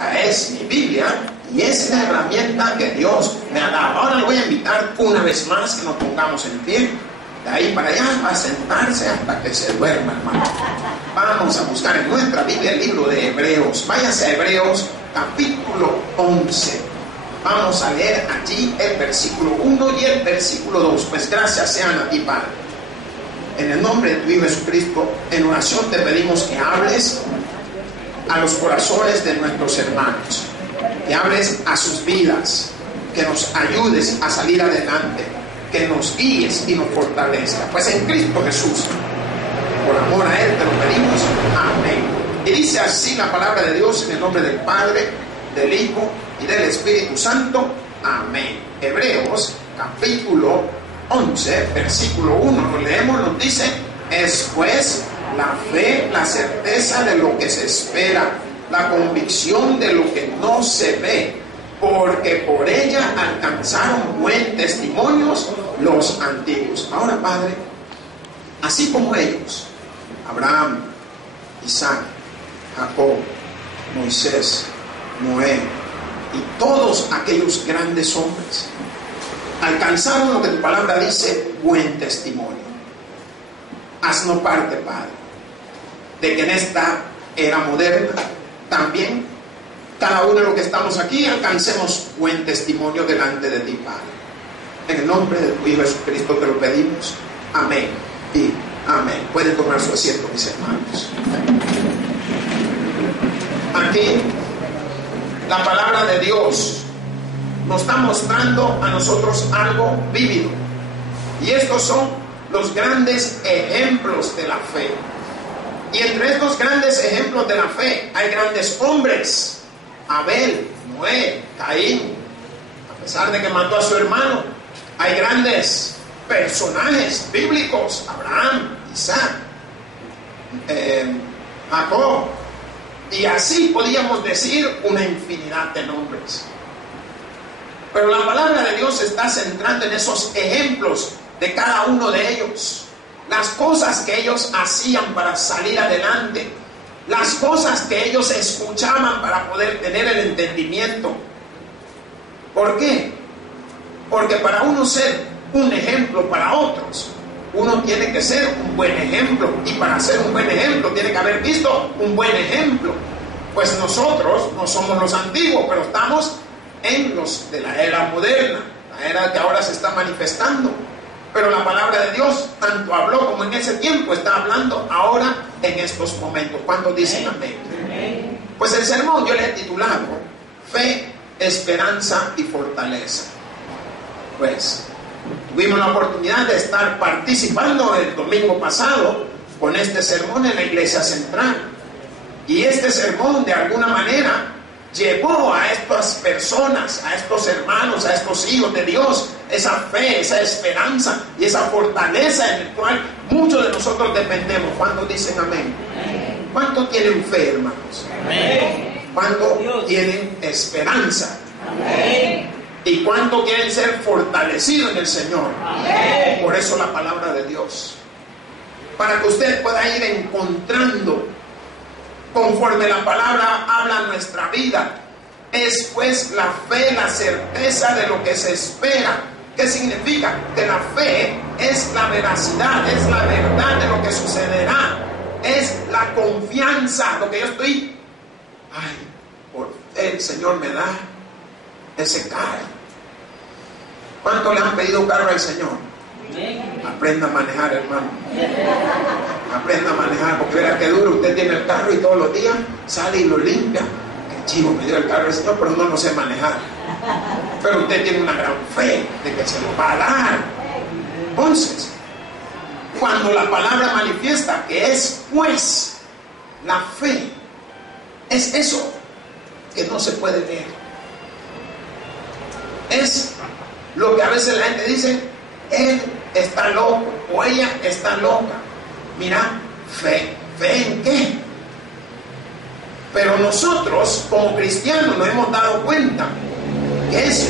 Es mi Biblia y es la herramienta que Dios me ha dado. Ahora le voy a invitar una vez más que nos pongamos en pie. De ahí para allá va a sentarse hasta que se duerma, hermano. Vamos a buscar en nuestra Biblia el libro de Hebreos. Váyase a Hebreos capítulo 11. Vamos a leer allí el versículo 1 y el versículo 2. Pues gracias sean a ti, Padre. En el nombre de tu Hijo Jesucristo, en oración te pedimos que hables a los corazones de nuestros hermanos, que hables a sus vidas, que nos ayudes a salir adelante, que nos guíes y nos fortalezca. Pues en Cristo Jesús, por amor a Él te lo pedimos. Amén. Y dice así la palabra de Dios en el nombre del Padre, del Hijo y del Espíritu Santo. Amén. Hebreos capítulo 11, versículo 1, lo leemos, nos dice: es pues la fe, la certeza de lo que se espera, la convicción de lo que no se ve, porque por ella alcanzaron buen testimonios los antiguos. Ahora, Padre, así como ellos, Abraham, Isaac, Jacob, Moisés, Noé y todos aquellos grandes hombres, alcanzaron lo que tu palabra dice, buen testimonio. Haznos parte, Padre, de que en esta era moderna también cada uno de los que estamos aquí alcancemos buen testimonio delante de ti, Padre. En el nombre de tu Hijo Jesucristo te lo pedimos. Amén y amén. Pueden tomar su asiento, mis hermanos. Aquí la palabra de Dios nos está mostrando a nosotros algo vívido, y estos son los grandes ejemplos de la fe. Y entre estos grandes ejemplos de la fe hay grandes hombres: Abel, Noé, Caín. A pesar de que mató a su hermano, hay grandes personajes bíblicos: Abraham, Isaac, Jacob, y así podíamos decir una infinidad de nombres. Pero la palabra de Dios se está centrando en esos ejemplos de cada uno de ellos, las cosas que ellos hacían para salir adelante, las cosas que ellos escuchaban para poder tener el entendimiento. ¿Por qué? Porque para uno ser un ejemplo para otros, uno tiene que ser un buen ejemplo, y para ser un buen ejemplo tiene que haber visto un buen ejemplo. Pues nosotros no somos los antiguos, pero estamos en los de la era moderna, la era que ahora se está manifestando. Pero la palabra de Dios tanto habló como en ese tiempo está hablando ahora en estos momentos. ¿Cuántos dicen amén? Amén. Pues el sermón yo le he titulado Fe, Esperanza y Fortaleza. Pues tuvimos la oportunidad de estar participando el domingo pasado con este sermón en la iglesia central, y este sermón de alguna manera llevó a estas personas, a estos hermanos, a estos hijos de Dios, esa fe, esa esperanza y esa fortaleza en el cual muchos de nosotros dependemos. ¿Cuántos dicen amén? Amén. ¿Cuántos tienen fe, hermanos? Amén. ¿Cuántos tienen esperanza? Amén. ¿Y cuántos quieren ser fortalecidos en el Señor? Amén. Por eso la palabra de Dios, para que usted pueda ir encontrando conforme la palabra habla nuestra vida. Es pues la fe, la certeza de lo que se espera. ¿Qué significa? Que la fe es la veracidad, es la verdad de lo que sucederá, es la confianza, lo que yo estoy, por fe el Señor me da ese carro. ¿Cuánto le han pedido carro al Señor? Aprenda a manejar, hermano. Aprenda a manejar, porque verá que duro. Usted tiene el carro y todos los días sale y lo limpia. Qué chivo, me dio el carro el Señor, pero no lo sé manejar. Pero usted tiene una gran fe de que se lo va a dar. Entonces, cuando la palabra manifiesta que es pues la fe, es eso que no se puede ver. Es lo que a veces la gente dice: él está loco o ella está loca. Mira, fe en qué. Pero nosotros como cristianos nos hemos dado cuenta que es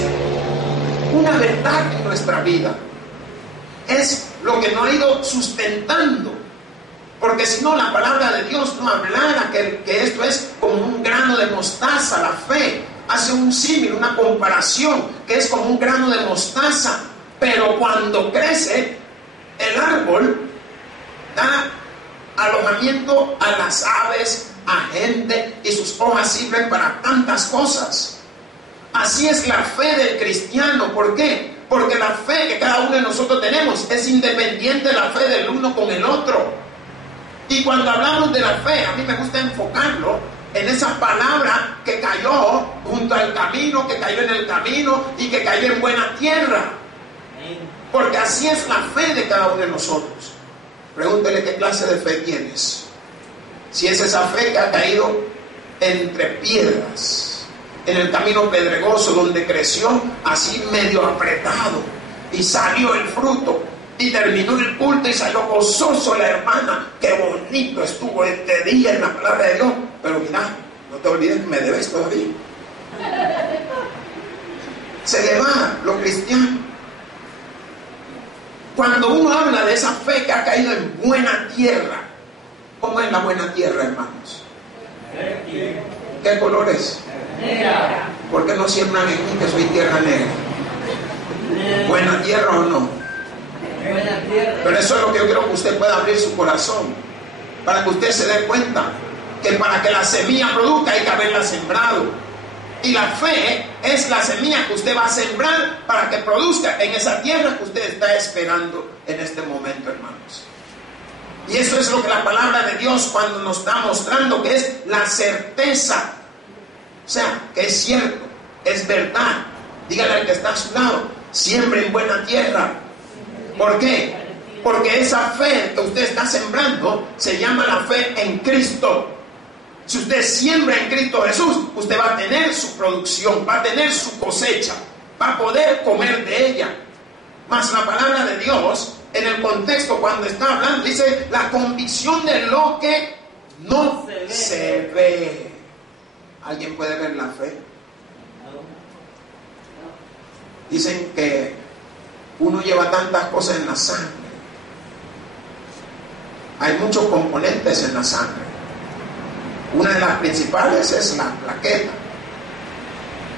una verdad en nuestra vida, es lo que nos ha ido sustentando Porque si no, la palabra de Dios no hablara que esto es como un grano de mostaza. La fe hace un símil, una comparación, que es como un grano de mostaza. Pero cuando crece, el árbol da alojamiento a las aves, a gente, y sus hojas sirven para tantas cosas. Así es la fe del cristiano. ¿Por qué? Porque la fe que cada uno de nosotros tenemos es independiente de la fe del uno con el otro. Y cuando hablamos de la fe, a mí me gusta enfocarlo en esa palabra que cayó junto al camino, que cayó en el camino y que cayó en buena tierra. Porque así es la fe de cada uno de nosotros. Pregúntele qué clase de fe tienes. Si es esa fe que ha caído entre piedras, en el camino pedregoso donde creció así medio apretado y salió el fruto y terminó el culto y salió gozoso la hermana. Qué bonito estuvo este día en la palabra de Dios. Pero mira, no te olvides que me debes todavía. Se le va los cristianos. Cuando uno habla de esa fe que ha caído en buena tierra, ¿cómo es la buena tierra, hermanos? ¿Qué color es? Negra. ¿Por qué no siembran en mí que soy tierra negra? ¿Buena tierra o no? Buena tierra. Pero eso es lo que yo quiero que usted pueda abrir su corazón, para que usted se dé cuenta que para que la semilla produzca hay que haberla sembrado. Y la fe es la semilla que usted va a sembrar para que produzca en esa tierra que usted está esperando en este momento, hermanos. Y eso es lo que la palabra de Dios cuando nos está mostrando, que es la certeza. O sea, que es cierto, es verdad. Dígale al que está a su lado, siembre en buena tierra. ¿Por qué? Porque esa fe que usted está sembrando se llama la fe en Cristo. Si usted siembra en Cristo Jesús, usted va a tener su producción, va a tener su cosecha, va a poder comer de ella. Mas la palabra de Dios, en el contexto cuando está hablando, dice la convicción de lo que no se ve. ¿Alguien puede ver la fe? Dicen que uno lleva tantas cosas en la sangre. Hay muchos componentes en la sangre. Una de las principales es la plaqueta.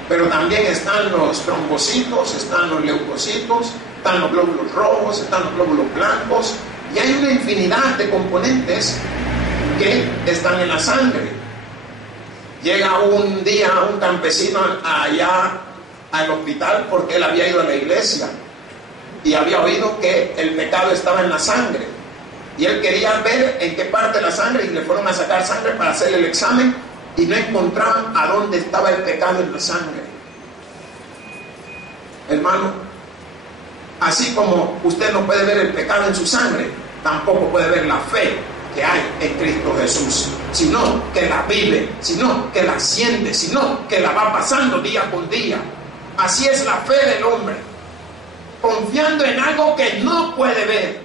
Pero también están los trombocitos, están los leucocitos, están los glóbulos rojos, están los glóbulos blancos. Y hay una infinidad de componentes que están en la sangre. Llega un día un campesino allá al hospital porque él había ido a la iglesia y había oído que el pecado estaba en la sangre. Y él quería ver en qué parte de la sangre, y le fueron a sacar sangre para hacerle el examen y no encontraban a dónde estaba el pecado en la sangre. Hermano, así como usted no puede ver el pecado en su sangre, tampoco puede ver la fe que hay en Cristo Jesús, sino que la vive, sino que la siente, sino que la va pasando día por día. Así es la fe del hombre, confiando en algo que no puede ver,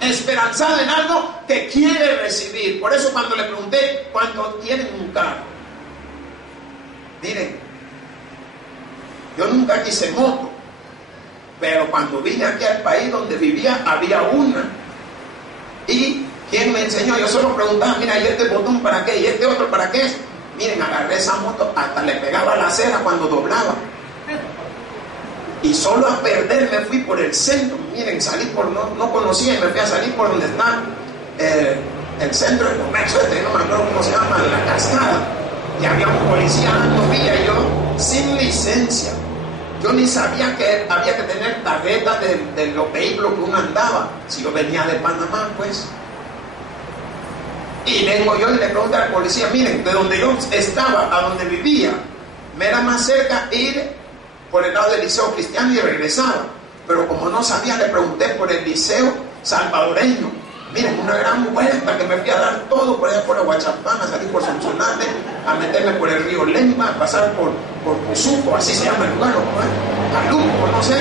esperanzado en algo que quiere recibir. Por eso cuando le pregunté cuántos tienen un carro, miren, yo nunca quise moto, pero cuando vine aquí al país donde vivía había una. Y ¿quién me enseñó? Yo solo preguntaba, mira, ¿y este botón para qué? ¿Y este otro para qué es? Miren, agarré esa moto, hasta le pegaba la acera cuando doblaba. Y solo a perder me fui por el centro. Miren, salí por, no conocía y me fui a salir por donde está el centro de comercio, no me acuerdo cómo se llama, la Cascada. Y había un policía dando vía y yo sin licencia. Yo ni sabía que había que tener tarjeta de los vehículos que uno andaba. Si yo venía de Panamá, pues. Y vengo yo y le pregunto al policía, miren, de donde yo estaba a donde vivía, me era más cerca ir por el lado del Liceo Cristiano y regresaba. Pero como no sabía, le pregunté por el Liceo Salvadoreño. Miren, una gran vuelta que me fui a dar todo por allá por Aguachapán, a salir por Sonsonate, a meterme por el río Lema, a pasar por Puzuco, así se llama el lugar, ¿no? Aluco, no sé.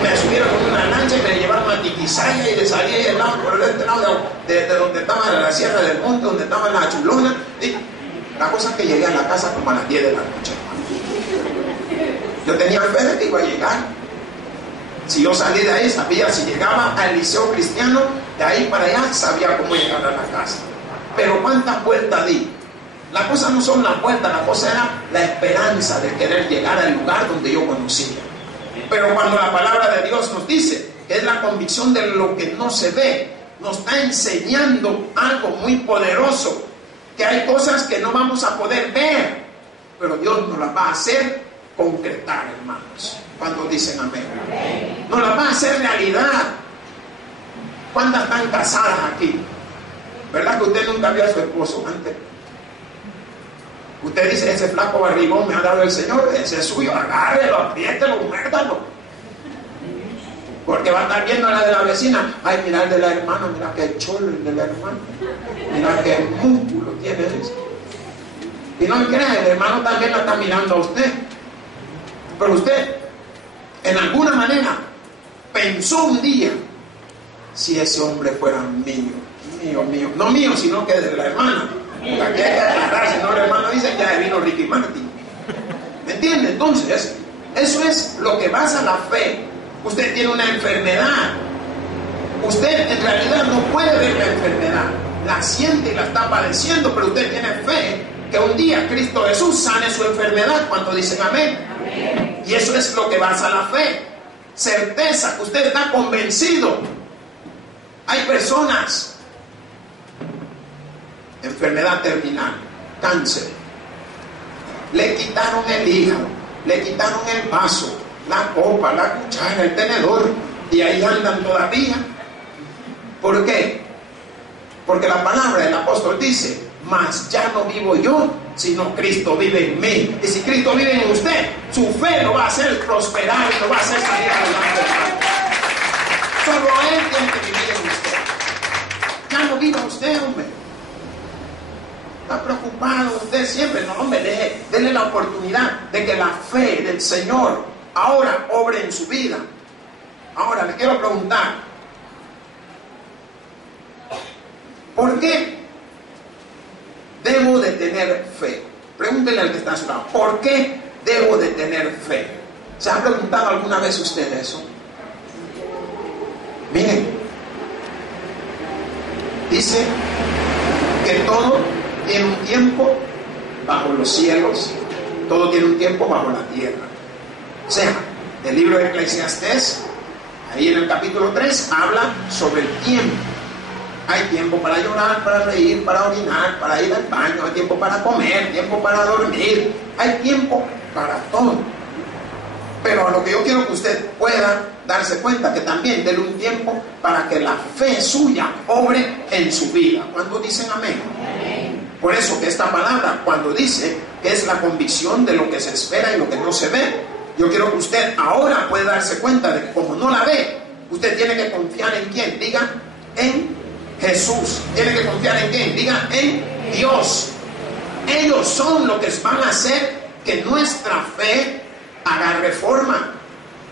Me subieron con una lancha y me llevaron a Tiquisaya y le salí ahí por este lado de donde estaba la Sierra del Monte, donde estaba la Chulona. Y la cosa es que llegué a la casa como a las 10 de la noche. Yo tenía fe de que iba a llegar. Si yo salí de ahí, sabía, si llegaba al Liceo Cristiano, De ahí para allá sabía cómo llegar a la casa. Pero ¿cuántas vueltas di? La cosa no son las vueltas, la cosa era la esperanza de querer llegar al lugar donde yo conocía. Pero cuando la palabra de Dios nos dice que es la convicción de lo que no se ve, nos está enseñando algo muy poderoso, que hay cosas que no vamos a poder ver, pero Dios nos las va a hacer concretar, hermanos. Cuando dicen amén, nos las va a hacer realidad. ¿Cuántas están casadas aquí? ¿Verdad que usted nunca vio a su esposo antes? Usted dice, ese flaco barrigón me ha dado el Señor, ese es suyo, agárrelo, apriételo, muérdalo. Porque va a estar viendo a la de la vecina. Ay, mira el de la hermana, mira qué cholo el de la hermana. Mira qué músculo tiene ese. Y no me crea, el hermano también la está mirando a usted. Pero usted, en alguna manera, pensó un día, si ese hombre fuera mío, no mío, sino que de la hermana. Porque aquí hay que aclarar, si no el hermano dice, ya vino Ricky Martin. ¿Me entiende? Entonces, eso es lo que basa la fe. Usted tiene una enfermedad. Usted en realidad no puede ver la enfermedad. La siente y la está padeciendo, pero usted tiene fe que un día Cristo Jesús sane su enfermedad. Cuando dicen amén. Amén. Y eso es lo que basa la fe. Certeza, que usted está convencido. Hay personas, enfermedad terminal, cáncer, le quitaron el hígado, le quitaron el vaso, la copa, la cuchara, el tenedor, y ahí andan todavía. ¿Por qué? Porque la palabra del apóstol dice, mas ya no vivo yo, sino Cristo vive en mí. Y si Cristo vive en usted, su fe lo va a hacer prosperar, lo va a hacer salir adelante. Solo Él tiene que vivir en usted. Ya no viva usted, hombre. Está preocupado usted siempre. No, hombre, déle la oportunidad de que la fe del Señor ahora obre en su vida. Ahora le quiero preguntar, ¿por qué debo de tener fe? Pregúntele al que está a su lado, ¿por qué debo de tener fe? ¿Se ha preguntado alguna vez usted eso? Miren, dice que todo tiene un tiempo bajo los cielos, todo tiene un tiempo bajo la tierra. O sea, el libro de Eclesiastés, ahí en el capítulo 3, habla sobre el tiempo. Hay tiempo para llorar, para reír, para orinar, para ir al baño, hay tiempo para comer, tiempo para dormir, hay tiempo para todo. Pero a lo que yo quiero que usted pueda darse cuenta, que también denle un tiempo para que la fe suya obre en su vida. ¿Cuántos dicen amén? Amén. Por eso que esta palabra, cuando dice que es la convicción de lo que se espera y lo que no se ve, yo quiero que usted ahora pueda darse cuenta de que como no la ve, usted tiene que confiar en quién. Diga, en Jesús. Tiene que confiar en quién. Diga, en Dios. Ellos son los que van a hacer que nuestra fe agarre forma.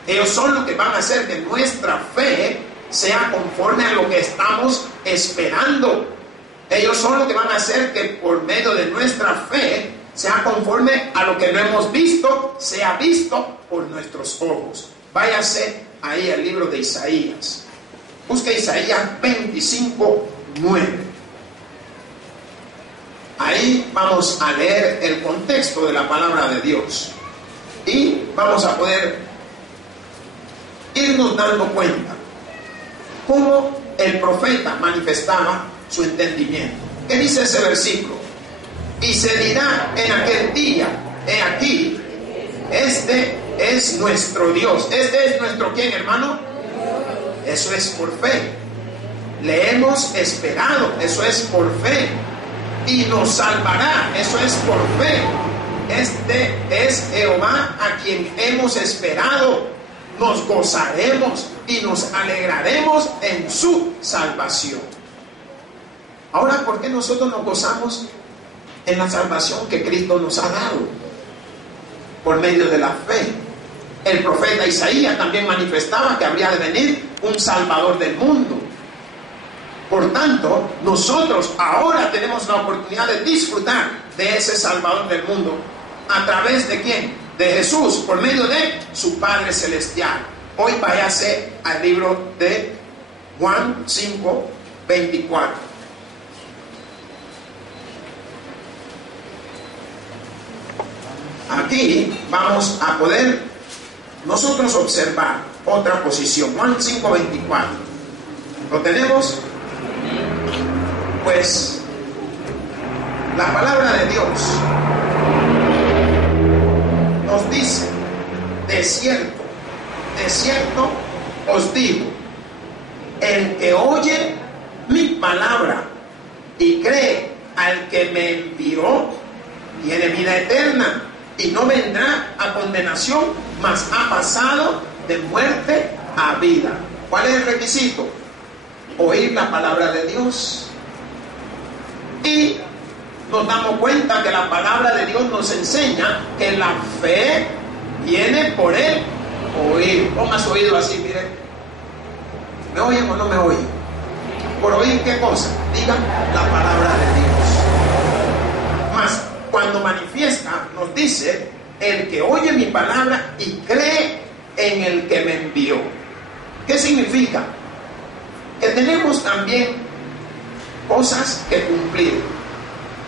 Ellos son los que van a hacer que nuestra fe sea conforme a lo que estamos esperando. Ellos son los que van a hacer que por medio de nuestra fe sea conforme a lo que no hemos visto, sea visto por nuestros ojos. Váyase ahí al libro de Isaías. Busque Isaías 25:9. Ahí vamos a leer el contexto de la palabra de Dios. Y vamos a poder irnos dando cuenta cómo el profeta manifestaba su entendimiento. ¿Qué dice ese versículo? Y se dirá en aquel día, he aquí, este es nuestro Dios. ¿Este es nuestro quién, hermano? Eso es por fe. Le hemos esperado, eso es por fe. Y nos salvará, eso es por fe. Este es Jehová a quien hemos esperado. Nos gozaremos y nos alegraremos en su salvación. Ahora, ¿por qué nosotros nos gozamos en la salvación que Cristo nos ha dado? Por medio de la fe. El profeta Isaías también manifestaba que habría de venir un Salvador del mundo. Por tanto, nosotros ahora tenemos la oportunidad de disfrutar de ese Salvador del mundo. ¿A través de quién? De Jesús, por medio de su Padre Celestial. Hoy váyase al libro de Juan 5, 24. Aquí vamos a poder nosotros observar otra posición. Juan 5:24. ¿Lo tenemos? Pues la palabra de Dios nos dice: de cierto os digo, el que oye mi palabra y cree al que me envió, tiene vida eterna y no vendrá a condenación, mas ha pasado de muerte a vida. ¿Cuál es el requisito? Oír la palabra de Dios. Y nos damos cuenta que la palabra de Dios nos enseña que la fe viene por el oír. Ponga su oído así, mire. ¿Me oyen o no me oyen? ¿Por oír qué cosa? Digan la palabra de Dios. Mas cuando manifiesta, nos dice: el que oye mi palabra y cree en el que me envió. ¿Qué significa? Que tenemos también cosas que cumplir.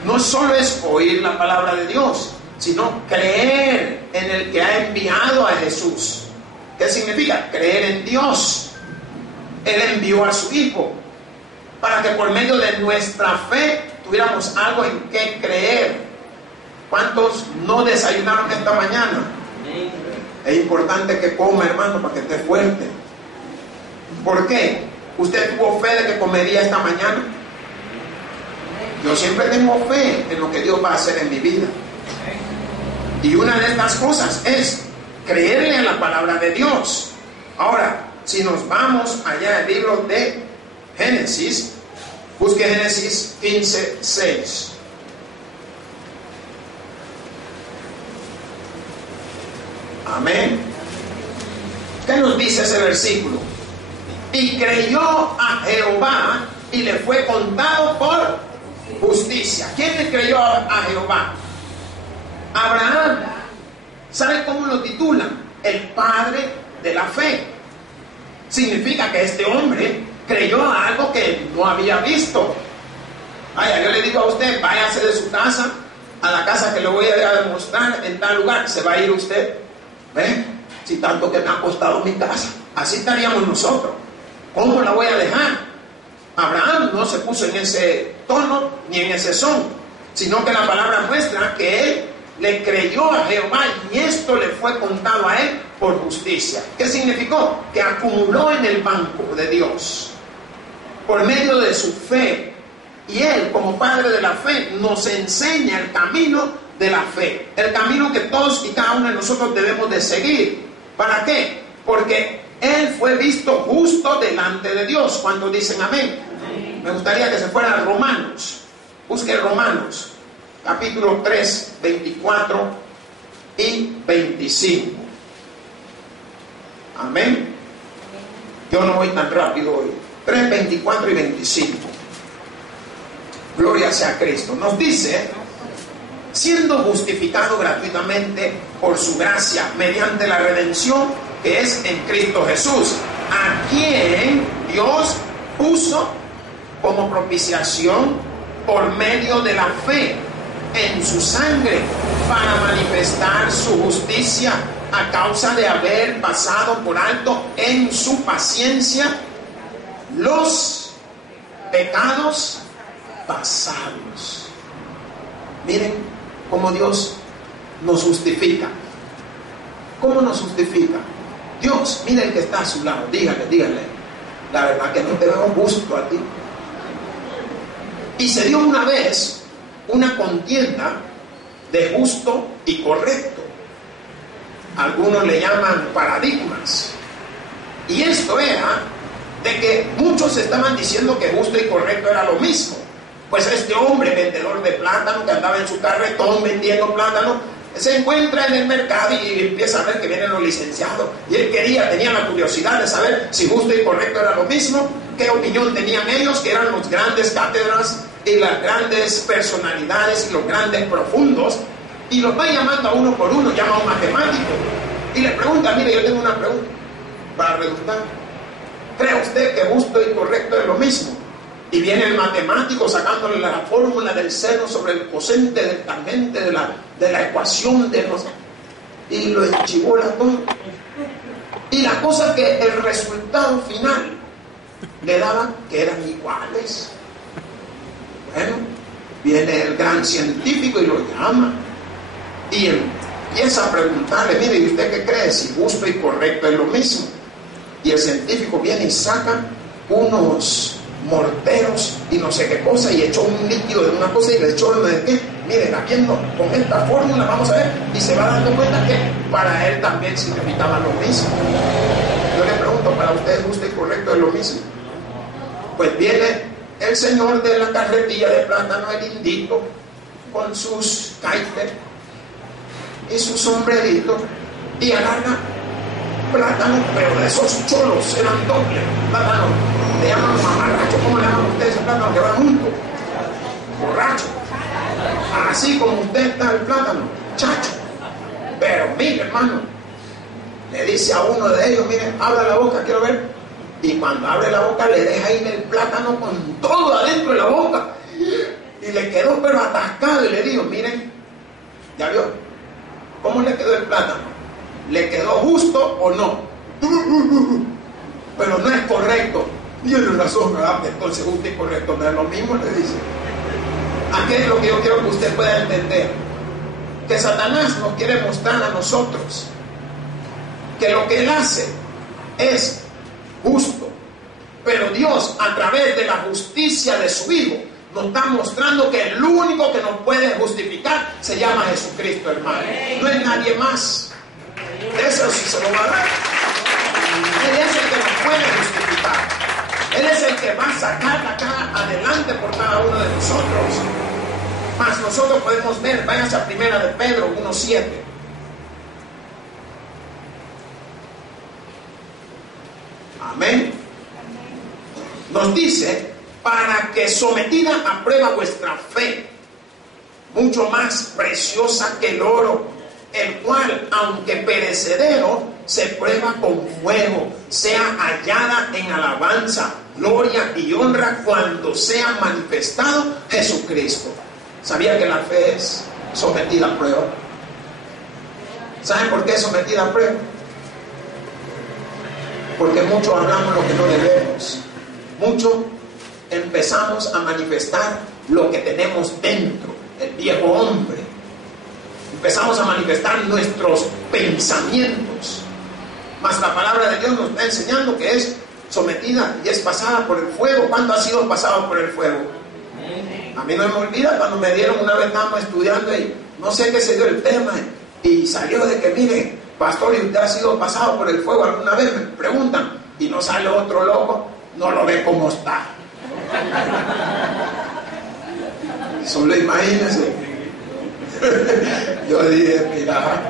No solo es oír la palabra de Dios, sino creer en el que ha enviado a Jesús. ¿Qué significa? Creer en Dios. Él envió a su Hijo para que por medio de nuestra fe tuviéramos algo en qué creer. ¿Cuántos no desayunaron esta mañana? Es importante que coma, hermano, para que esté fuerte. ¿Por qué? ¿Usted tuvo fe de que comería esta mañana? Yo siempre tengo fe en lo que Dios va a hacer en mi vida. Y una de estas cosas es creerle a la palabra de Dios. Ahora, si nos vamos allá al libro de Génesis, busque Génesis 15:6. Amén. ¿Qué nos dice ese versículo? Y creyó a Jehová y le fue contado por justicia. ¿Quién le creyó a Jehová? Abraham. ¿Sabe cómo lo titulan? El padre de la fe. Significa que este hombre creyó a algo que no había visto. Vaya, yo le digo a usted: váyase de su casa a la casa que le voy a demostrar en tal lugar. ¿Se va a ir usted? ¿Ve? Si tanto que me ha costado mi casa. Así estaríamos nosotros. ¿Cómo la voy a dejar? Abraham no se puso en ese tono ni en ese son, sino que la palabra muestra que él le creyó a Jehová y esto le fue contado a él por justicia. ¿Qué significó? Que acumuló en el banco de Dios por medio de su fe. Y él, como padre de la fe, nos enseña el camino de la fe, el camino que todos y cada uno de nosotros debemos de seguir. ¿Para qué? Porque él fue visto justo delante de Dios. ¿Cuántos dicen amén? Amén. Me gustaría que se fuera a Romanos. Busque Romanos, capítulo 3, 24 y 25. Amén. Yo no voy tan rápido hoy. 3, 24 y 25. Gloria sea a Cristo. Nos dice: siendo justificado gratuitamente por su gracia mediante la redención que es en Cristo Jesús, a quien Dios puso como propiciación por medio de la fe en su sangre, para manifestar su justicia a causa de haber pasado por alto en su paciencia los pecados pasados. Miren cómo Dios nos justifica. ¿Cómo nos justifica? Dios, mira el que está a su lado, dígale, la verdad que no te veo justo a ti. Y se dio una vez una contienda de justo y correcto. Algunos le llaman paradigmas. Y esto era de que muchos estaban diciendo que justo y correcto era lo mismo. Pues este hombre vendedor de plátano que andaba en su carretón vendiendo plátano, se encuentra en el mercado y empieza a ver que vienen los licenciados. Y él tenía la curiosidad de saber si justo y correcto era lo mismo, qué opinión tenían ellos, que eran los grandes cátedras y las grandes personalidades y los grandes profundos. Y los va llamando a uno por uno, llama a un matemático y le pregunta: mire, yo tengo una pregunta para redundar. ¿Cree usted que justo y correcto es lo mismo? Y viene el matemático sacándole la fórmula del seno sobre el cosente del tangente de la ecuación de los... Y lo enchibola todo. Y la cosa que el resultado final le daba que eran iguales. Bueno, viene el gran científico y lo llama. Y empieza a preguntarle, mire, ¿y usted qué cree? Si justo y correcto es lo mismo. Y el científico viene y saca unos morteros y no sé qué cosa, y echó un líquido de una cosa y le echó lo de qué. Miren, aquí con esta fórmula vamos a ver, y se va dando cuenta que para él también significaba lo mismo. Yo le pregunto, ¿para usted justo y correcto es lo mismo? Pues viene el señor de la carretilla de plátano, el indito, con sus kaites y su sombrerito, y agarra plátano, pero de esos cholos, eran dobles, plátano, le llaman mamarracho. ¿Cómo le llaman ustedes ese plátano que va junto? Borracho. Así como usted está el plátano, chacho. Pero mire, hermano, le dice a uno de ellos, mire, abra la boca, quiero ver. Y cuando abre la boca le deja ir el plátano con todo adentro de la boca. Y le quedó pero atascado, y le digo, miren, ¿ya vio? ¿Cómo le quedó el plátano? ¿Le quedó justo o no? Pero no es correcto. Tiene razón, ¿verdad? Entonces justo y correcto no es lo mismo, le dice. Aquí es lo que yo quiero que usted pueda entender. Que Satanás nos quiere mostrar a nosotros que lo que él hace es justo. Pero Dios, a través de la justicia de su Hijo, nos está mostrando que el único que nos puede justificar se llama Jesucristo, hermano. No es nadie más. Eso sí se lo va a dar. Él es el que nos puede justificar. Él es el que va a sacar acá adelante por cada uno de nosotros. Mas nosotros podemos ver, váyanse a 1 de Pedro 1:7. Amén. Nos dice, para que sometida a prueba vuestra fe, mucho más preciosa que el oro, el cual, aunque perecedero, se prueba con fuego, sea hallada en alabanza, gloria y honra cuando sea manifestado Jesucristo. ¿Sabía que la fe es sometida a prueba? ¿Saben por qué es sometida a prueba? Porque mucho hablamos lo que no debemos. Mucho empezamos a manifestar lo que tenemos dentro, el viejo hombre. Empezamos a manifestar nuestros pensamientos. Mas la palabra de Dios nos está enseñando que es sometida y es pasada por el fuego. ¿Cuándo ha sido pasado por el fuego? A mí no me olvida cuando me dieron, una vez estábamos estudiando y no sé qué se dio el tema y salió de que, mire, pastor, ¿y usted ha sido pasado por el fuego alguna vez? Me preguntan, y no sale otro loco, no lo ve como está. Solo imagínense. Yo dije, mira,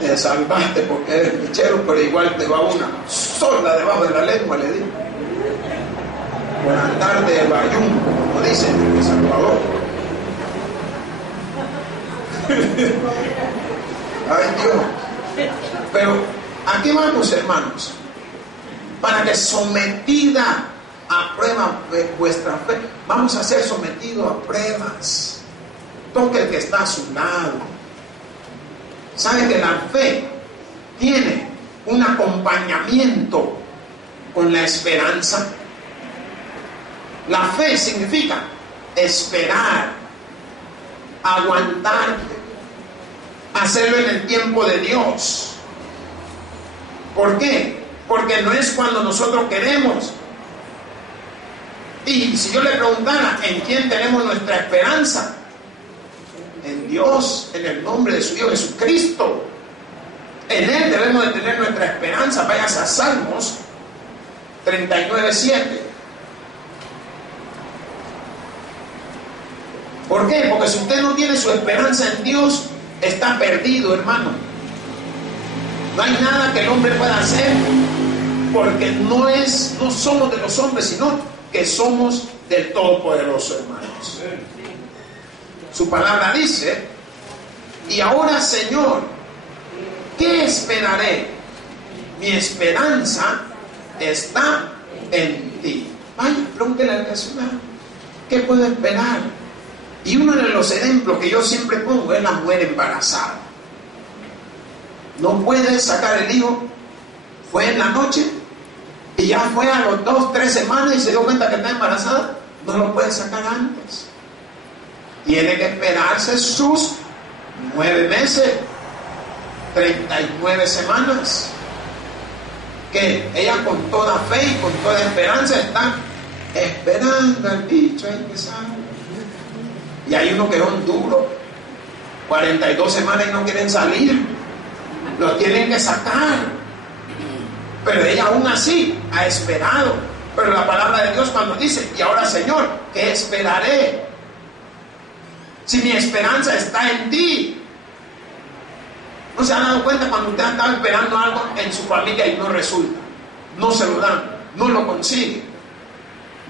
te salvaste porque eres pichero, pero igual te va una sola debajo de la lengua, le digo. Buenas tardes, Bayún, como dicen en El Salvador. Ay, Dios. Pero aquí vamos, hermanos, para que sometida a prueba vuestra fe, vamos a ser sometidos a pruebas. Toque el que está a su lado. Sabe que la fe tiene un acompañamiento con la esperanza. La fe significa esperar, aguantar, hacerlo en el tiempo de Dios. ¿Por qué? Porque no es cuando nosotros queremos. Y si yo le preguntara en quién tenemos nuestra esperanza, en Dios, en el nombre de su Hijo Jesucristo. En Él debemos de tener nuestra esperanza. Vayas a Salmos 39:7. ¿Por qué? Porque si usted no tiene su esperanza en Dios, está perdido, hermano. No hay nada que el hombre pueda hacer, porque no somos de los hombres, sino que somos del Todopoderoso, hermanos. Su palabra dice, y ahora, Señor, ¿qué esperaré? Mi esperanza está en ti. Vaya, pregúntele al Jesús, ¿qué puedo esperar? Y uno de los ejemplos que yo siempre pongo es la mujer embarazada. No puede sacar el hijo, fue en la noche y ya fue a los 2, 3 semanas y se dio cuenta que está embarazada. No lo puede sacar antes. Tiene que esperarse sus 9 meses, 39 semanas. Que ella con toda fe y con toda esperanza está esperando al bicho ahí que salga. Y hay uno que son duros, 42 semanas y no quieren salir, lo tienen que sacar. Pero ella aún así ha esperado. Pero la palabra de Dios cuando dice, y ahora Señor, ¿qué esperaré? Si mi esperanza está en ti. ¿No se han dado cuenta cuando usted estaba esperando algo en su familia y no resulta? No se lo dan, no lo consigue.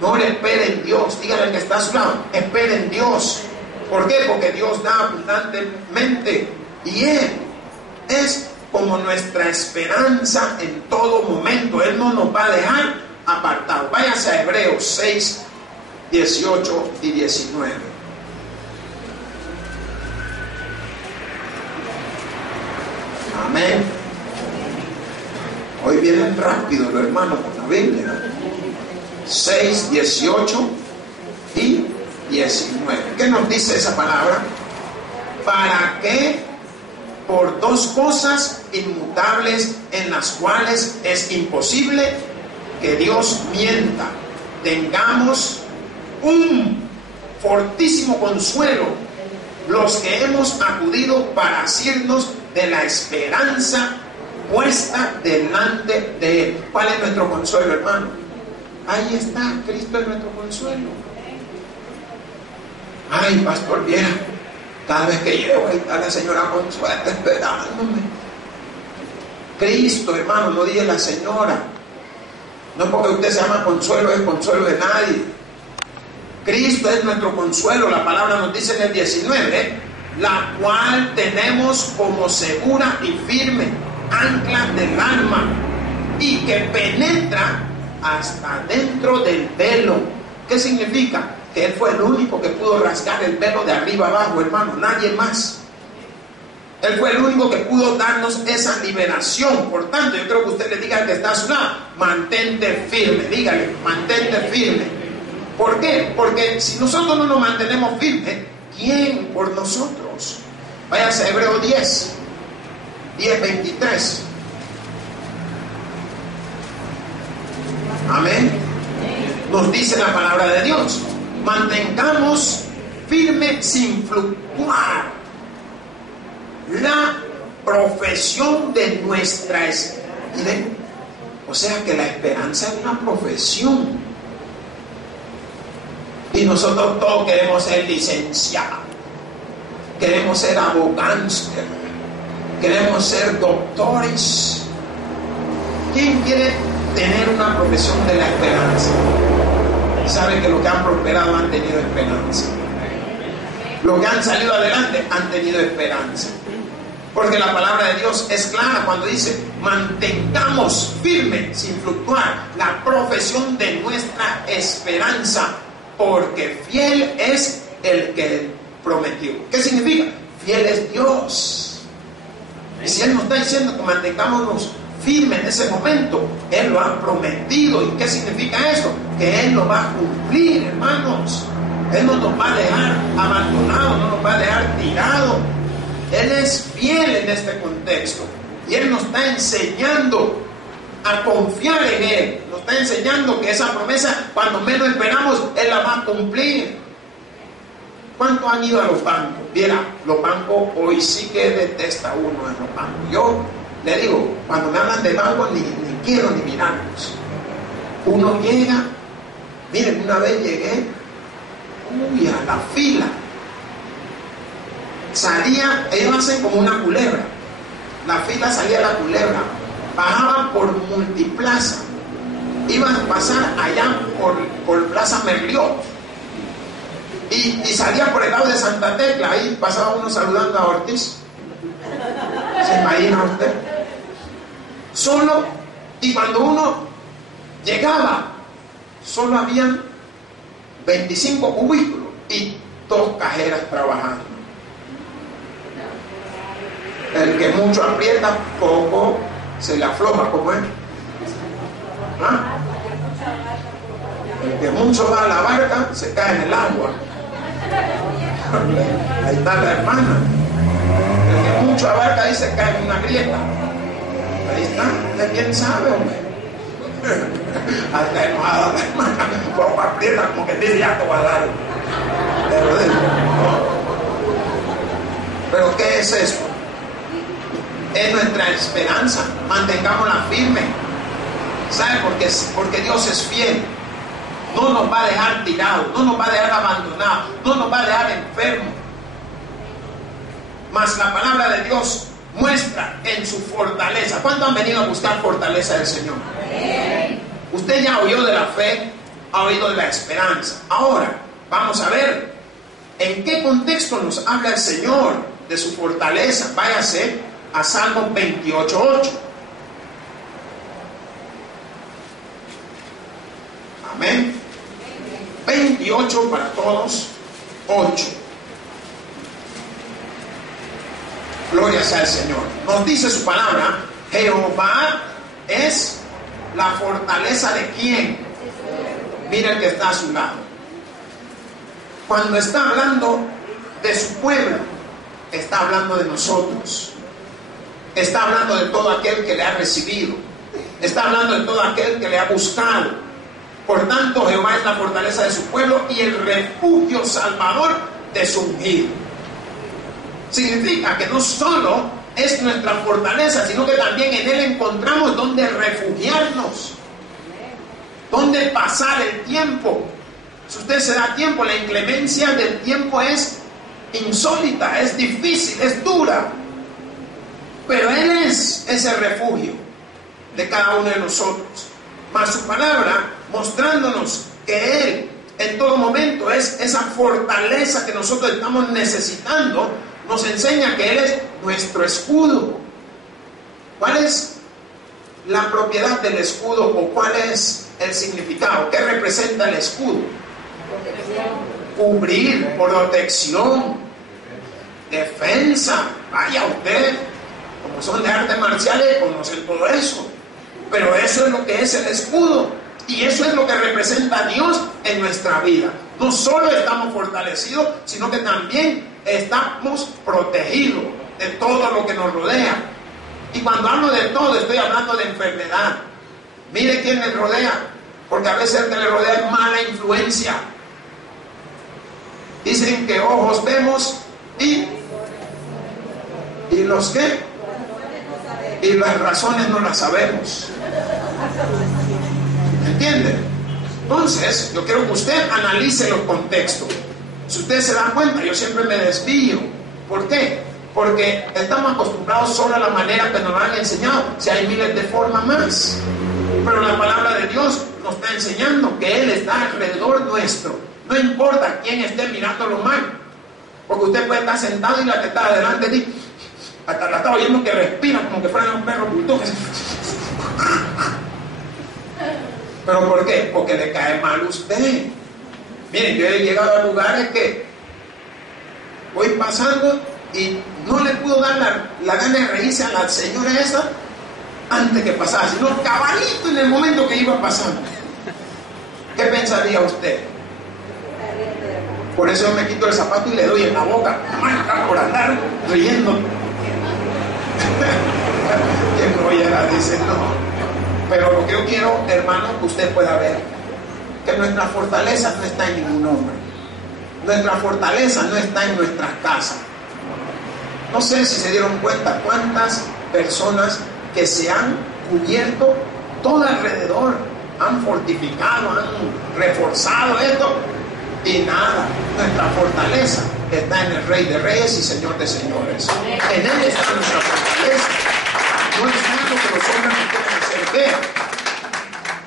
No le espere en Dios. Dígale al que está a su lado, espere en Dios. ¿Por qué? Porque Dios da abundantemente. Y Él es como nuestra esperanza en todo momento. Él no nos va a dejar apartados. Váyase a Hebreos 6, 18 y 19. Amén. Hoy vienen rápido los hermanos con la Biblia. 6, 18 y 19. ¿Qué nos dice esa palabra? Para que por 2 cosas inmutables en las cuales es imposible que Dios mienta, tengamos un fortísimo consuelo los que hemos acudido para asirnos de la esperanza puesta delante de Él. ¿Cuál es nuestro consuelo, hermano? Ahí está, Cristo es nuestro consuelo. Ay, pastor, viera, cada vez que llego ahí está la señora Consuelo esperándome. Cristo, hermano, no diga la señora. No porque usted se llama Consuelo, es consuelo de nadie. Cristo es nuestro consuelo. La palabra nos dice en el 19, la cual tenemos como segura y firme ancla del alma y que penetra hasta dentro del velo. ¿Qué significa? Que Él fue el único que pudo rasgar el velo de arriba abajo, hermano, nadie más. Él fue el único que pudo darnos esa liberación. Por tanto, yo creo que usted le diga al que está a su lado, mantente firme, dígale, mantente firme. ¿Por qué? Porque si nosotros no nos mantenemos firmes, ¿quién por nosotros? Váyase a Hebreos 10, 23. Amén. Nos dice la palabra de Dios, mantengamos firme sin fluctuar la profesión de nuestra esperanza. O sea que la esperanza es una profesión. Y nosotros todos queremos ser licenciados, queremos ser abogados, queremos ser doctores. ¿Quién quiere tener una profesión de la esperanza? Sabe que los que han prosperado han tenido esperanza. Los que han salido adelante han tenido esperanza. Porque la palabra de Dios es clara cuando dice, mantengamos firme, sin fluctuar, la profesión de nuestra esperanza, porque fiel es el que prometió. ¿Qué significa? Fiel es Dios. Y si Él nos está diciendo que mantengámonos firmes en ese momento, Él lo ha prometido. ¿Y qué significa eso? Que Él lo va a cumplir, hermanos. Él no nos va a dejar abandonados, no nos va a dejar tirados. Él es fiel en este contexto. Y Él nos está enseñando a confiar en Él. Nos está enseñando que esa promesa, cuando menos esperamos, Él la va a cumplir. ¿Cuántos han ido a los bancos? Mira, los bancos hoy sí que detesta uno en los bancos. Yo le digo, cuando me hablan de bancos, ni quiero ni mirarlos. Uno llega, miren, una vez llegué, a la fila. Salía, ellos hacen como una culebra. La fila salía a la culebra. Bajaban por Multiplaza. Iban a pasar allá por Plaza Merliot. Y salía por el lado de Santa Tecla. Ahí pasaba uno saludando a Ortiz. ¿Se imagina usted? Solo. Y cuando uno llegaba, solo habían 25 cubículos y 2 cajeras trabajando. El que mucho aprieta, poco se le afloja, como es. ¿Ah? El que mucho va a la barca, se cae en el agua. Ahí está la hermana. El que mucho abarca, ahí se cae en una grieta. Ahí está, ¿de quién sabe, hombre? Hasta enojada la hermana, poco aprieta, como que dice, ya te voy a dar. Pero ¿qué es eso? Es nuestra esperanza. Mantengámosla firme. ¿Sabe por qué? Porque Dios es fiel. No nos va a dejar tirados, no nos va a dejar abandonados, no nos va a dejar enfermos. Mas la palabra de Dios muestra en su fortaleza. ¿Cuántos han venido a buscar fortaleza del Señor? Amén. Usted ya oyó de la fe, ha oído de la esperanza. Ahora, vamos a ver en qué contexto nos habla el Señor de su fortaleza. Váyase a Salmo 28:8. Amén. 28 para todos, 8. Gloria sea al Señor. Nos dice su palabra, Jehová es la fortaleza de quién. Mira el que está a su lado. Cuando está hablando de su pueblo, está hablando de nosotros. Está hablando de todo aquel que le ha recibido. Está hablando de todo aquel que le ha buscado. Por tanto, Jehová es la fortaleza de su pueblo y el refugio salvador de su ungido. Significa que no solo es nuestra fortaleza, sino que también en Él encontramos donde refugiarnos, donde pasar el tiempo. Si usted se da tiempo, la inclemencia del tiempo es insólita, es difícil, es dura. Pero Él es ese refugio de cada uno de nosotros. Mas su palabra, mostrándonos que Él en todo momento es esa fortaleza que nosotros estamos necesitando, nos enseña que Él es nuestro escudo. ¿Cuál es la propiedad del escudo o cuál es el significado? ¿Qué representa el escudo? Cubrir, protección, defensa. Vaya usted, como son de artes marciales, conocen todo eso. Pero eso es lo que es el escudo. Y eso es lo que representa a Dios en nuestra vida. No solo estamos fortalecidos, sino que también estamos protegidos de todo lo que nos rodea. Y cuando hablo de todo, estoy hablando de enfermedad. Mire quién le rodea, porque a veces el que le rodea es mala influencia. Dicen que ojos vemos y los qué, y las razones no las sabemos. ¿Entiende? Entonces, yo quiero que usted analice los contextos. Si usted se da cuenta, yo siempre me desvío. ¿Por qué? Porque estamos acostumbrados solo a la manera que nos han enseñado. Si hay miles de formas más. Pero la palabra de Dios nos está enseñando que Él está alrededor nuestro. No importa quién esté mirándolo mal. Porque usted puede estar sentado y la que está adelante de ti, hasta la está oyendo que respira como que fuera un perro bulldog. ¿Pero por qué? Porque le cae mal a usted. Miren, yo he llegado a lugares que voy pasando y no le puedo dar la gana de reírse a la señora esa antes que pasara, sino cabalito en el momento que iba pasando. ¿Qué pensaría usted? Por eso yo me quito el zapato y le doy en la boca, por andar riendo. Quien no oyera dice no. Pero lo que yo quiero, hermano, que usted pueda ver, que nuestra fortaleza no está en ningún hombre. Nuestra fortaleza no está en nuestras casas. No sé si se dieron cuenta cuántas personas que se han cubierto todo alrededor, han fortificado, han reforzado esto, y nada. Nuestra fortaleza está en el Rey de Reyes y Señor de Señores. En Él está nuestra fortaleza. No es algo que los hombres no pueden hacer ver.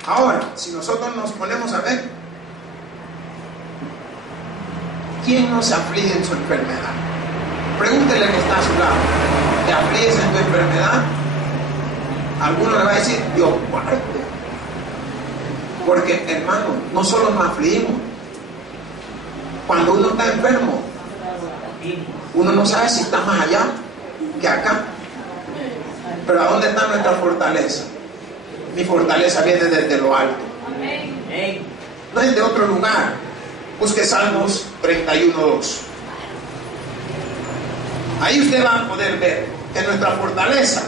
Ahora, si nosotros nos ponemos a ver, ¿quién no se aflige en su enfermedad? Pregúntele que está a su lado. ¿Te afliges en tu enfermedad? Alguno le va a decir, Dios guarde. Porque, hermano, no solo nos afligimos. Cuando uno está enfermo, uno no sabe si está más allá que acá. Pero ¿a dónde está nuestra fortaleza? Mi fortaleza viene desde lo alto. No es de otro lugar. Busque Salmos 31:2. Ahí usted va a poder ver que nuestra fortaleza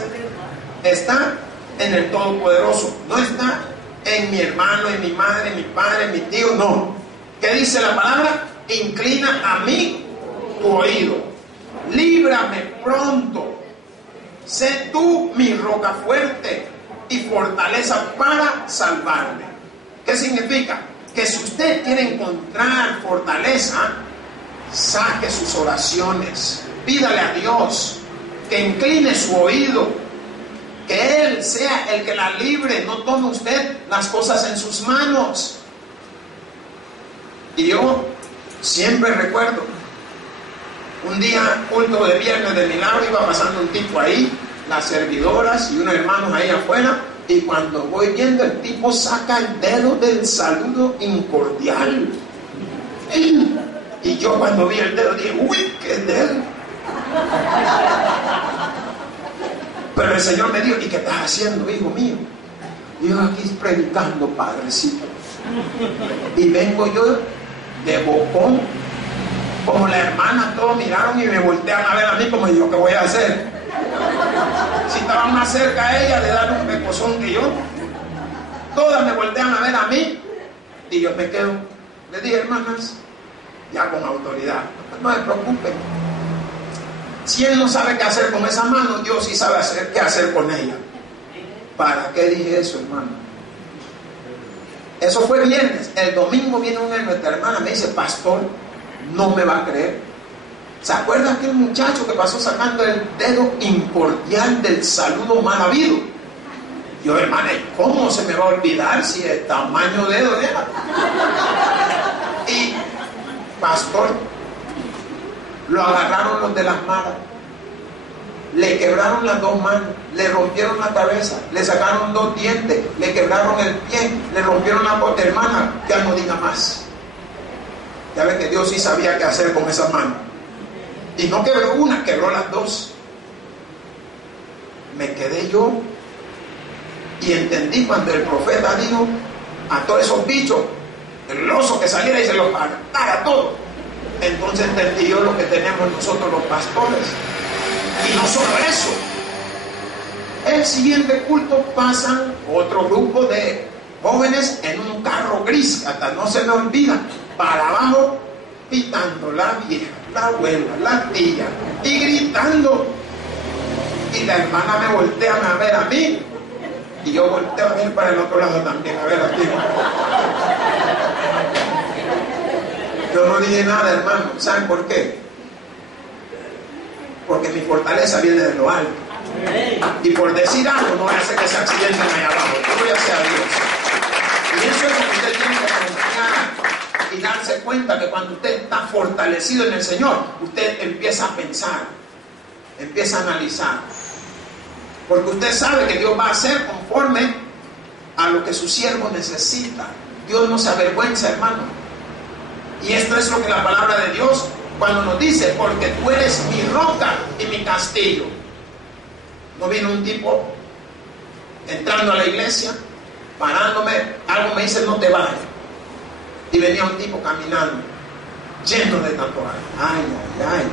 está en el Todopoderoso. No está en mi hermano, en mi madre, en mi padre, en mi tío. No. ¿Qué dice la palabra? Inclina a mí tu oído. Líbrame pronto. Sé tú mi roca fuerte y fortaleza para salvarme. ¿Qué significa? Que si usted quiere encontrar fortaleza, saque sus oraciones, pídale a Dios que incline su oído, que Él sea el que la libre. No tome usted las cosas en sus manos. Y yo siempre recuerdo un día, culto de viernes de milagro, iba pasando un tipo ahí, las servidoras y unos hermanos ahí afuera, y cuando voy viendo, el tipo saca el dedo del saludo incordial. Y yo cuando vi el dedo dije, uy, qué dedo. Pero el Señor me dijo, ¿y qué estás haciendo, hijo mío? Y yo aquí predicando, padrecito. Y vengo yo de bocón, como la hermana, todos miraron y me voltean a ver a mí como yo, ¿qué voy a hacer? Si estaban más cerca a ella de darle un pecozón que yo, todas me voltean a ver a mí y yo me quedo. Le dije, hermanas, ya con autoridad, no se preocupen. Si él no sabe qué hacer con esa mano, Dios sí sabe qué hacer con ella. ¿Para qué dije eso, hermano? Eso fue viernes. El domingo viene una de nuestras hermanas, me dice, pastor, no me va a creer. ¿Se acuerda aquel muchacho que pasó sacando el dedo incordial del saludo mal habido? Yo, hermana, ¿cómo se me va a olvidar si el tamaño dedo era? Y, pastor, lo agarraron los de las malas, le quebraron las dos manos, le rompieron la cabeza, le sacaron 2 dientes, le quebraron el pie, le rompieron la bota. Hermana, ya no diga más. Ya ve que Dios sí sabía qué hacer con esas manos. Y no quebró una, quebró las 2. Me quedé yo y entendí cuando el profeta dijo a todos esos bichos, el oso que saliera y se los partara todo. Entonces entendí yo lo que tenemos nosotros los pastores. Y no solo eso, el siguiente culto pasan otro grupo de jóvenes en un carro gris, hasta no se me olvida, para abajo, pitando la vieja, la abuela, la tía, y gritando. Y la hermana me voltea a ver a mí, y yo volteo a ver para el otro lado también, a ver a ti. Yo no dije nada, hermano. ¿Saben por qué? Porque mi fortaleza viene de lo alto. Y por decir algo no hace que se accidenten ahí abajo. Gloria sea a Dios. Y eso es lo que usted tiene que confiar y darse cuenta que cuando usted está fortalecido en el Señor, usted empieza a pensar, empieza a analizar. Porque usted sabe que Dios va a hacer conforme a lo que su siervo necesita. Dios no se avergüenza, hermano. Y esto es lo que la palabra de Dios cuando nos dice, porque tú eres mi roca y mi castillo. No vino un tipo entrando a la iglesia, parándome, algo me dice, no te vayas. Y venía un tipo caminando, lleno de tatuajes. Ay, ay, ay.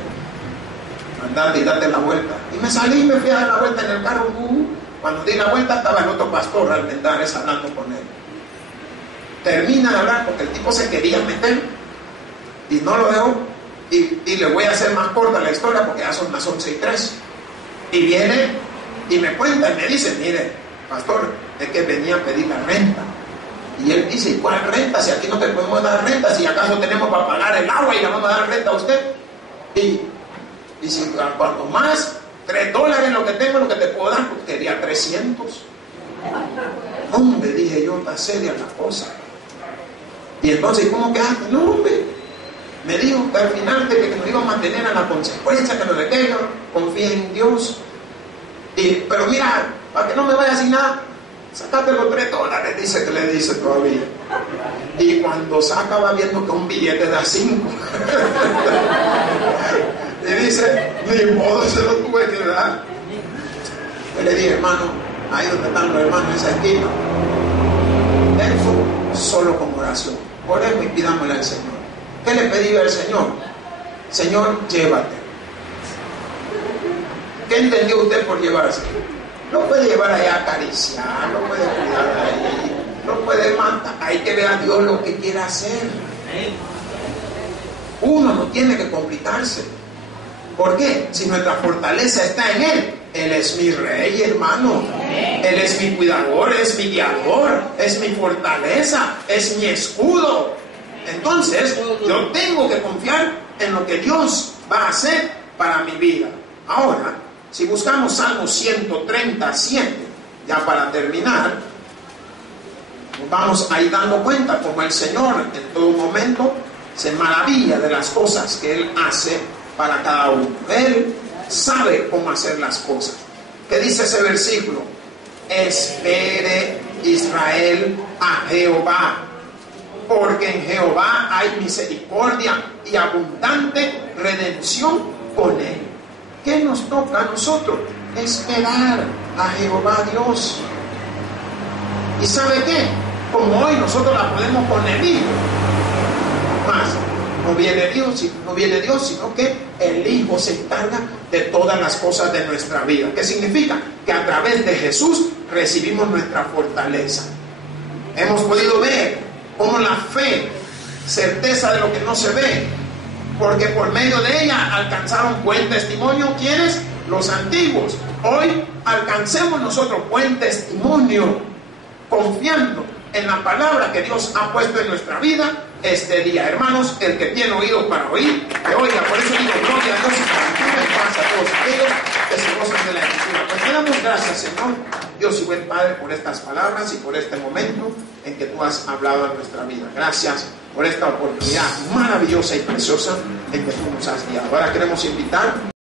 Andate y date la vuelta. Y me salí y me fui a dar la vuelta en el carro. Cuando di la vuelta estaba el otro pastor Almendares hablando con él. Termina de hablar porque el tipo se quería meter y no lo dejó. Y le voy a hacer más corta la historia porque ya son las 11:03. Y viene y me cuenta y me dice, mire, pastor, es que venía a pedir la renta. Y él dice, ¿y cuál renta? Si aquí no te podemos dar renta, si acaso tenemos para pagar el agua y le vamos a dar renta a usted. Y si cuanto más, $3 lo que tengo, lo que te puedo dar, porque quería 300. Hombre, dije yo, está seria la cosa. Y entonces, ¿cómo quedaste? No, hombre. Me dijo que al final de que nos iba a mantener a la consecuencia, que no le quede, confía en Dios. Pero mira, para que no me vaya sin nada, sácate los $3, dice que le dice todavía. Y cuando saca va viendo que un billete da 5. Y dice, ni modo, se lo tuve que dar. Yo le dije, hermano, ahí donde están los hermanos en esa esquina, eso solo con oración. Oremos y pidámosle al Señor. ¿Qué le pedí al Señor? Señor, llévate. ¿Qué entendió usted por llevarse? No puede llevar allá a acariciar, no puede cuidar ahí, no puede matar. Hay que ver a Dios lo que quiere hacer. Uno no tiene que complicarse. ¿Por qué? Si nuestra fortaleza está en Él. Él es mi rey, hermano. Él es mi cuidador, es mi guiador, es mi fortaleza, es mi escudo. Entonces, yo tengo que confiar en lo que Dios va a hacer para mi vida. Ahora, si buscamos Salmo 137, ya para terminar, nos vamos a ir dando cuenta como el Señor en todo momento se maravilla de las cosas que Él hace para cada uno. Él sabe cómo hacer las cosas. ¿Qué dice ese versículo? Espere Israel a Jehová, porque en Jehová hay misericordia y abundante redención con Él. ¿Qué nos toca a nosotros? Esperar a Jehová Dios. ¿Y sabe qué? Como hoy nosotros la podemos poner hijo, más no viene Dios, sino que el Hijo se encarga de todas las cosas de nuestra vida. ¿Qué significa? Que a través de Jesús recibimos nuestra fortaleza. Hemos podido ver cómo la fe, certeza de lo que no se ve, porque por medio de ella alcanzaron buen testimonio. ¿Quiénes? Los antiguos. Hoy alcancemos nosotros buen testimonio, confiando en la palabra que Dios ha puesto en nuestra vida este día. Hermanos, el que tiene oídos para oír, que oiga. Por eso digo, gloria a Dios y gratitud y paz a todos aquellos que se gozan de la Escritura. Pues te damos gracias, Señor, Dios y buen Padre, por estas palabras y por este momento en que tú has hablado en nuestra vida. Gracias por esta oportunidad maravillosa y preciosa en que tú nos has guiado. Ahora queremos invitar